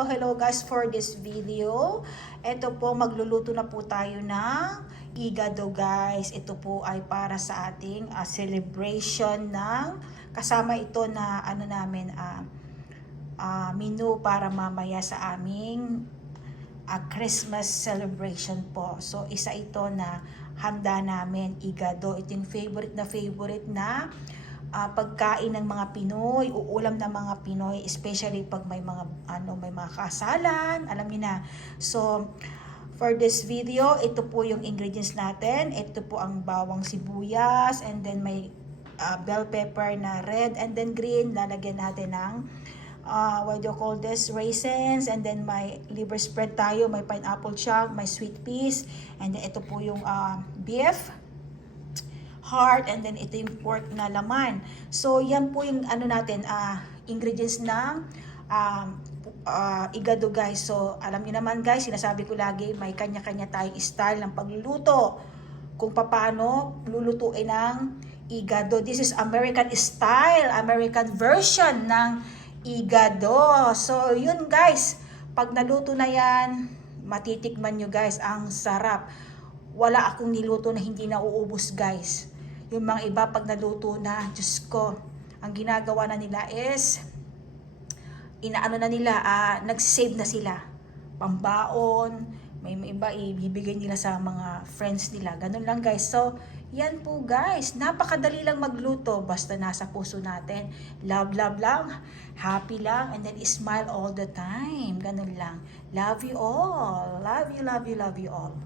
hello guys for this video. Ito po, magluluto na po tayo ng igado guys. Ito po ay para sa ating celebration ng kasama ito na menu para mamaya sa aming Christmas celebration po. So isa ito na handa namin, igado. Ito yung favorite na pagkain ng mga Pinoy, uulam ng mga Pinoy, especially pag may mga kasalan, alam niyo na. So for this video, ito po yung ingredients natin. Ito po ang bawang sibuyas, and then may bell pepper na red and then green. Lalagyan natin ng what do you call this, raisins, and then may liver spread tayo, may pineapple chunk, may sweet peas, and then ito po yung beef heart, and then ito yung pork na laman. So yan po yung ingredients ng igado guys. So alam niyo naman guys, sinasabi ko lagi, may kanya-kanya tayong style ng pagluluto kung paano lulutuin ng igado. This is American style, American version ng igado. So yun guys, pag naluto na yan, matitikman nyo guys, ang sarap. Wala akong niluto na hindi nauubos guys. Yung mga iba pag naluto na, Diyos ko, ang ginagawa na nila is nag-save na sila, pambaon, may iba ibibigay nila sa mga friends nila, ganun lang guys. So yan po guys, napakadali lang magluto, basta nasa puso natin, love lang, happy lang, and then smile all the time, ganun lang. Love you all, love you all.